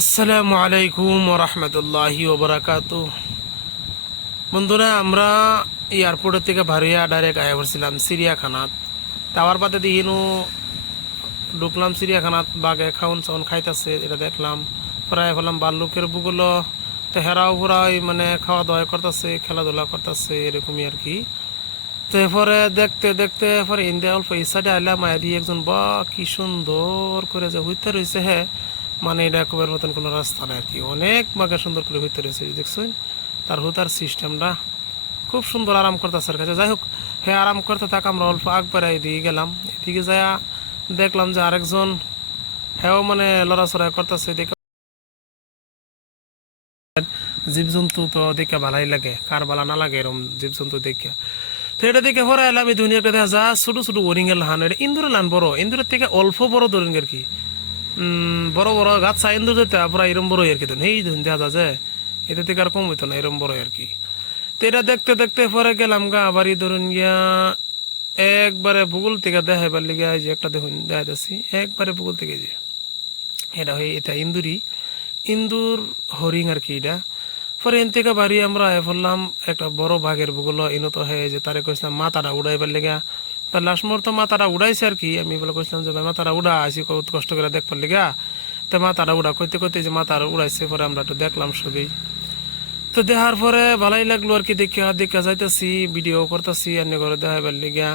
আসসালামু আলাইকুম রহমতুল্লাহি ওবরাকাত বন্ধুরা, আমরা এয়ারপোর্টের থেকে ভারিয়া ডাইরেক্ট আয়া পড়ছিলাম চিড়িয়াখানাত তাওয়ার পাতে দিহিনু ঢুকলাম চিড়িয়াখানাত বাঘে খাউন চাউন খাইতেছে, এটা দেখলাম। প্রায় হলাম বাল্লুকের বুগুলো তো হেরাও ঘুরাই মানে খাওয়া দাওয়া করতেছে, খেলাধুলা করতেছে, এরকমই আর কি। তো এরপরে দেখতে দেখতে পরে ইন্ডিয়া অল্প এই সাইডে আইলাম আইডি একজন বা কি সুন্দর করে যে হইতে রয়েছে হ্যাঁ। মানে এটা কবের মতন কোনো রাস্তা নাই আর কি। অনেক বাঘা সুন্দর করে হইতে রয়েছে দেখছেন? তার হুতার সিস্টেমটা খুব সুন্দর আরাম করতেছে আর কাছে যাই হোক হ্যাঁ আরাম করতে থাক, আমরা অল্প আগবারে এদিকে গেলাম। এদিকে যায়া দেখলাম যে আরেকজন হ্যাঁ মানে লড়াচড়া করতেছে দেখে জীবজন্তু তো দেখে ভালাই লাগে কার ভালা না লাগে এরকম জীবজন্তু দেখে। তো এটা দেখে পরে এলাম দুনিয়াকে দেখা যা ছোট ছোট ওরিং এর লাহান এটা ইন্দুরের লাহান বড়। ইন্দুরের থেকে অল্প বড় ধরেন আর কি? বড় বড় গাছ চা ইন্দুর যেতে এরম বড় আর কি তো এই ধরুন দেখা যায় এটা থেকে আর কম হইতো না এরম বড় আর কি তো এটা দেখতে দেখতে পরে গেলাম গা আবার ধরুন গিয়া একবারে ভূগোল থেকে দেখাইবার লিগে যে একটা দেখুন দেখাইতেছি একবারে ভূগোল থেকে যে এটা হয় এটা ইন্দুরি ইন্দুর হরিং আর কি এটা পরে এন থেকে বাড়ি আমরা আয় বললাম একটা বড় ভাগের ভূগোল ইনত হয়ে যে তারে কইছিলাম মাথাটা উড়াইবার লেগা তার লাস্ট মুহূর্তে মাথাটা উড়াইছে আর কি। আমি বলে কইছিলাম যে, ভাই, মাথাটা উড়া আসি কত কষ্ট করে দেখবার লেগা। তো মাথাটা উড়া, কইতে কইতে যে মাথাটা উড়াইছে, পরে আমরা একটু দেখলাম সবই তো দেখার পরে ভালোই লাগল আর কি, দেখা দেখা যাইতেছি, ভিডিও করতেছি, এনে করে দেখাইবার লেগা।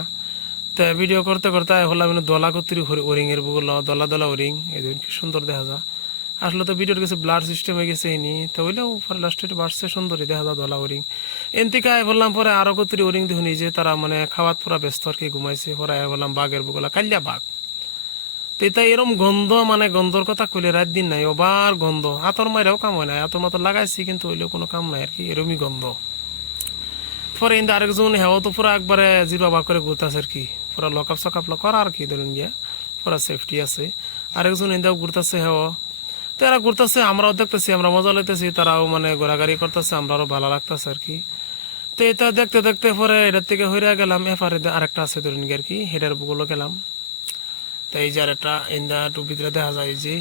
তো ভিডিও করতে করতে হলাম দলা কত্রি ওরিং এর বুগুলো, দলা দলা ওরিং। এই কি সুন্দর দেখা যায়। আসলে তো ভিডিওর কিছু ব্লাড সিস্টেম হয়ে গেছে এনি। তো ওইলেও পরে লাস্টে বাড়ছে সুন্দরই দেখা যায় ধলা ওরিং। এন থেকে আয় বললাম পরে আরও কত্রি ওরিং দেখুন যে তারা মানে খাওয়াত পুরা ব্যস্ত আর কি ঘুমাইছে। পরে আয় বললাম বাঘের বুগুলা কাল্যা বাঘ। তো এটা এরম গন্ধ মানে গন্ধর কথা কইলে রাত দিন নাই ওবার গন্ধ। আতর মাইরাও কাম হয় না, আতর মাতর লাগাইছি, কিন্তু হইলেও কোনো কাম নাই আর কি, এরমই গন্ধ। পরে ইন্দা আরেকজন হেও তো পুরা একবারে জিরো বা করে ঘুরতেছে আর কি। পুরা লকআপ সকাপ করা আর কি ধরুন গিয়া পুরা সেফটি আছে। আরেকজন ইন্দাও ঘুরতেছে হেও। তো এরা ঘুরতেছে, আমরাও দেখতেছি, আমরা মজা লইতেছি, তারাও মানে ঘোরাঘুরি করতেছে আমরাও ভালো লাগতেছে আর কি। তো এটা দেখতে দেখতে পরে এটার থেকে হইরা গেলাম এফারে আরেকটা আছে ধরুন আর কি, হেডার বুগুলো গেলাম। তো এই যে আরেকটা ইন্দা টু ভিতরে দেখা যায় যে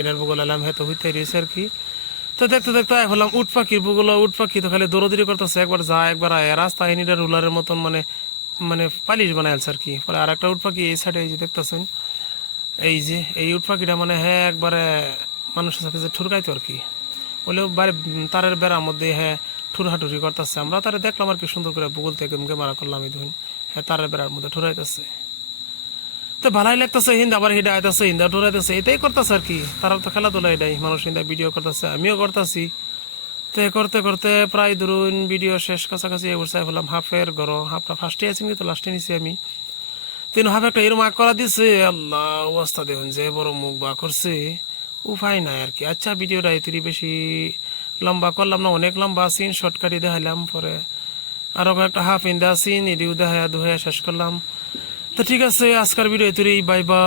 এটার বুগুল এলাম হেতো হইতে রয়েছে আর কি। তো দেখতে দেখতে হলাম উট পাখির বুগুলো উট পাখি তো খালি দৌড়দৌড়ি করতেছে, একবার যা, একবার আয়। রাস্তা এনিটা রুলারের মতন মানে মানে পালিশ বানাইছে আর কি। পরে আর একটা উট পাখি এই সাইডে এই যে দেখতেছেন, এই যে, এই উট পাখিটা মানে হ্যাঁ একবারে মানুষের সাথে যে ঠুরকাইতো আর কি। বলে বাড়ি তারের বেড়ার মধ্যে হ্যাঁ ঠুরহাটুরি করতেছে। আমরা তারে দেখলাম আর কি, সুন্দর করে বুগল থেকে মুখে মারা করলাম এই ধরুন। হ্যাঁ তারের বেড়ার মধ্যে ঠুরাইতেছে তো ভালাই লাগতেছে, হিন্দা আবার হিন্দা আইতেছে, হিন্দা ঠুরাইতেছে এটাই করতেছে আর কি। তারা তো খেলাধুলা এটাই, মানুষ হিন্দা ভিডিও করতেছে, আমিও করতেছি। তো করতে করতে প্রায় ধরুন ভিডিও শেষ কাছাকাছি উঠছে হলাম, হাফের গরম হাফটা ফার্স্টে আছি কিন্তু লাস্টে নিছি আমি। তিন হাফ একটা এরম আগ করা দিছে, আল্লাহ, অবস্থা দেখুন যে বড় মুখ বা করছে। উপায় নাই আর কি। আচ্ছা ভিডিওটা এতিরি বেশি লম্বা করলাম না, অনেক লম্বা সিন শর্ট কাটি দেখাইলাম, পরে আরও একটা হাফ ইন্দা সিন এডিও দেখায় দুহাইয়া শেষ করলাম। তো ঠিক আছে, আজকের ভিডিও তুই বাই বাই